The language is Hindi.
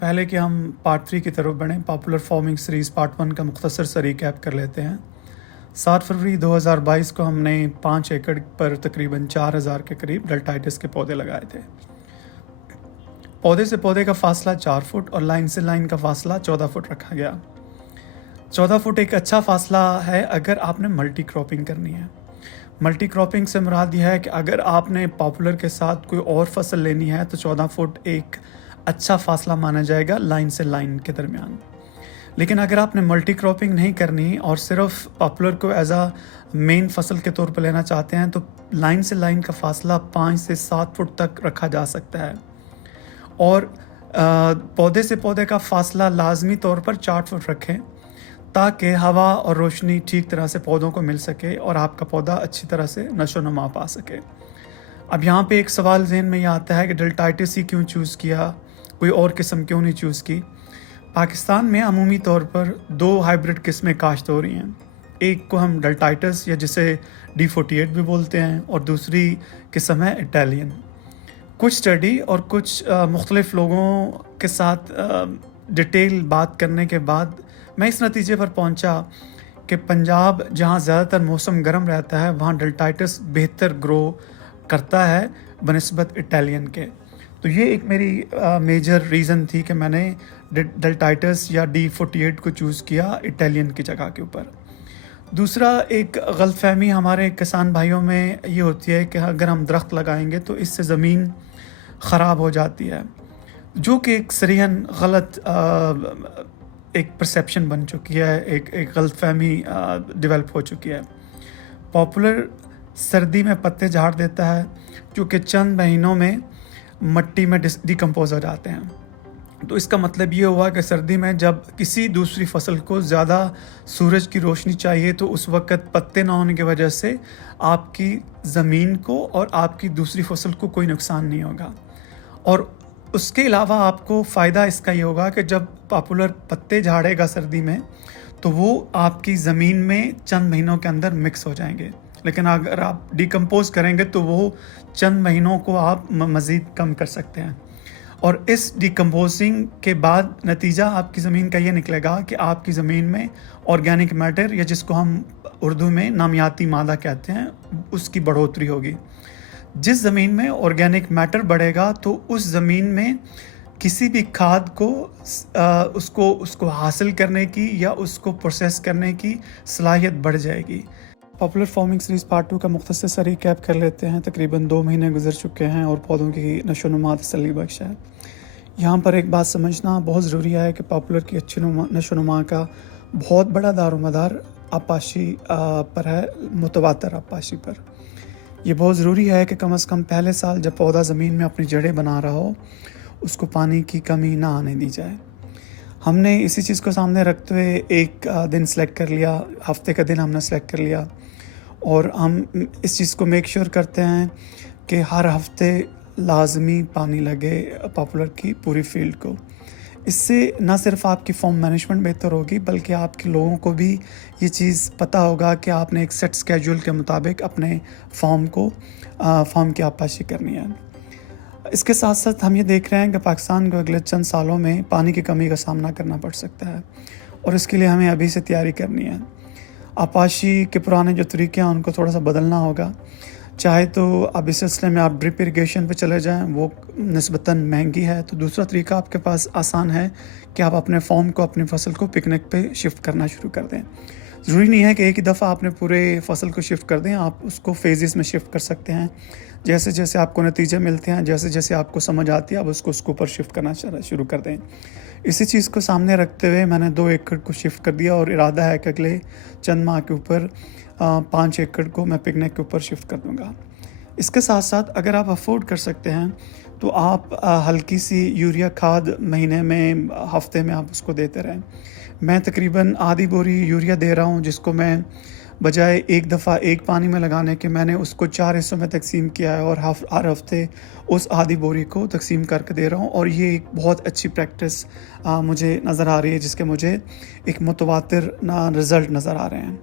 पहले कि हम पार्ट 3 की तरफ बढ़ें, पॉपुलर फार्मिंग सीरीज़ पार्ट 1 का मुख्तसर सा रिकैप कर लेते हैं। 7 फरवरी 2022 को हमने 5 एकड़ पर तकरीबन 4000 के करीब डेल्टाइटिस के पौधे लगाए थे। पौधे से पौधे का फासला 4 फुट और लाइन से लाइन का फासला 14 फुट रखा गया। 14 फुट एक अच्छा फासला है अगर आपने मल्टी क्रॉपिंग करनी है। मल्टी क्रॉपिंग से मुराद यह है कि अगर आपने पॉपुलर के साथ कोई और फसल लेनी है तो 14 फुट एक अच्छा फासला माना जाएगा लाइन से लाइन के दरमियान। लेकिन अगर आपने मल्टी क्रॉपिंग नहीं करनी और सिर्फ पॉपुलर को एज आ मेन फसल के तौर पर लेना चाहते हैं तो लाइन से लाइन का फासला 5 से 7 फुट तक रखा जा सकता है और पौधे से पौधे का फासला लाजमी तौर पर 4 फुट रखें ताकि हवा और रोशनी ठीक तरह से पौधों को मिल सके और आपका पौधा अच्छी तरह से नशो नुमा पा सके। अब यहाँ पे एक सवाल ज़हन में ये आता है कि डेल्टाइटिस ही क्यों चूज़ किया, कोई और किस्म क्यों नहीं चूज़ की। पाकिस्तान में अमूमी तौर पर 2 हाइब्रिड किस्में काश्त हो रही हैं। एक को हम डेल्टाइटिस या जिसे D48 भी बोलते हैं और दूसरी किस्म है इटालियन। कुछ स्टडी और कुछ मुख्तलिफ लोगों के साथ डिटेल बात करने के बाद मैं इस नतीजे पर पहुंचा कि पंजाब जहां ज़्यादातर मौसम गर्म रहता है वहां डेल्टाइटिस बेहतर ग्रो करता है बनिस्बत इटालियन के। तो ये एक मेरी मेजर रीज़न थी कि मैंने डेल्टाइटिस या D48 को चूज़ किया इटालियन की जगह के ऊपर। दूसरा एक गलतफहमी हमारे किसान भाइयों में ये होती है कि अगर हम दरख्त लगाएंगे तो इससे ज़मीन ख़राब हो जाती है, जो कि एक सरीहन गलत एक परसेप्शन बन चुकी है, एक गलतफहमी डेवलप हो चुकी है। पॉपुलर सर्दी में पत्ते झाड़ देता है जो कि चंद महीनों में मट्टी में डिकम्पोज हो जाते हैं। तो इसका मतलब ये हुआ कि सर्दी में जब किसी दूसरी फसल को ज़्यादा सूरज की रोशनी चाहिए तो उस वक़्त पत्ते ना होने की वजह से आपकी ज़मीन को और आपकी दूसरी फसल को कोई नुकसान नहीं होगा। और उसके अलावा आपको फ़ायदा इसका ये होगा कि जब पॉपुलर पत्ते झाड़ेगा सर्दी में तो वो आपकी ज़मीन में चंद महीनों के अंदर मिक्स हो जाएंगे। लेकिन अगर आप डिकम्पोज करेंगे तो वो चंद महीनों को आप मज़ीद कम कर सकते हैं। और इस डिकम्पोजिंग के बाद नतीजा आपकी ज़मीन का ये निकलेगा कि आपकी ज़मीन में ऑर्गेनिक मैटर या जिसको हम उर्दू में नामियाती मादा कहते हैं उसकी बढ़ोतरी होगी। जिस ज़मीन में ऑर्गेनिक मैटर बढ़ेगा तो उस ज़मीन में किसी भी खाद को उसको हासिल करने की या उसको प्रोसेस करने की सलाहियत बढ़ जाएगी। पॉपुलर फार्मिंग सीरीज़ पार्ट 2 का मुख्तसर सा रिकैप कर लेते हैं। तकरीबन 2 महीने गुजर चुके हैं और पौधों की नशोनुमा तसल्ली बख्श है। यहाँ पर एक बात समझना बहुत ज़रूरी है कि पॉपुलर की अच्छी नशोनुमा का बहुत बड़ा दारोमदार आपाशी पर है, मुतवातर आपाशी पर। यह बहुत ज़रूरी है कि कम से कम पहले साल जब पौधा ज़मीन में अपनी जड़ें बना रहा हो उसको पानी की कमी ना आने दी जाए। हमने इसी चीज़ को सामने रखते हुए एक दिन सेलेक्ट कर लिया, हफ्ते का दिन हमने सेलेक्ट कर लिया और हम इस चीज़ को मेक श्योर करते हैं कि हर हफ्ते लाजमी पानी लगे पॉपुलर की पूरी फील्ड को। इससे न सिर्फ आपकी फार्म मैनेजमेंट बेहतर होगी बल्कि आपके लोगों को भी ये चीज़ पता होगा कि आपने एक सेट स्केड्यूल के मुताबिक अपने फार्म की आपाशी करनी है। इसके साथ साथ हम ये देख रहे हैं कि पाकिस्तान को अगले चंद सालों में पानी की कमी का सामना करना पड़ सकता है और इसके लिए हमें अभी से तैयारी करनी है। आपाशी के पुराने जो तरीके हैं उनको थोड़ा सा बदलना होगा। चाहे तो अब इस सिलसिले में आप ड्रिप इरिगेशन पे चले जाएं, वो निस्बतन महंगी है। तो दूसरा तरीका आपके पास आसान है कि आप अपने फार्म को, अपनी फसल को पिकनिक पे शिफ्ट करना शुरू कर दें। ज़रूरी नहीं है कि एक ही दफ़ा आपने पूरे फसल को शिफ्ट कर दें, आप उसको फेजेस में शिफ्ट कर सकते हैं। जैसे जैसे आपको नतीजे मिलते हैं, जैसे जैसे आपको समझ आती है, आप उसको ऊपर शिफ्ट करना शुरू कर दें। इसी चीज़ को सामने रखते हुए मैंने 2 एकड़ को शिफ्ट कर दिया और इरादा है कि अगले चंद माह के ऊपर 5 एकड़ को मैं पिकनिक के ऊपर शिफ्ट कर दूँगा। इसके साथ साथ अगर आप अफोर्ड कर सकते हैं तो आप हल्की सी यूरिया खाद महीने में, हफ्ते में आप उसको देते रहें। मैं तकरीबन आधी बोरी यूरिया दे रहा हूँ जिसको मैं बजाय एक दफ़ा एक पानी में लगाने के मैंने उसको 4 हिस्सों में तकसीम किया है और हर हफ्ते उस आधी बोरी को तकसीम करके दे रहा हूँ। और ये एक बहुत अच्छी प्रैक्टिस मुझे नज़र आ रही है जिसके मुझे एक मुतवातिर रिज़ल्ट नज़र आ रहे हैं।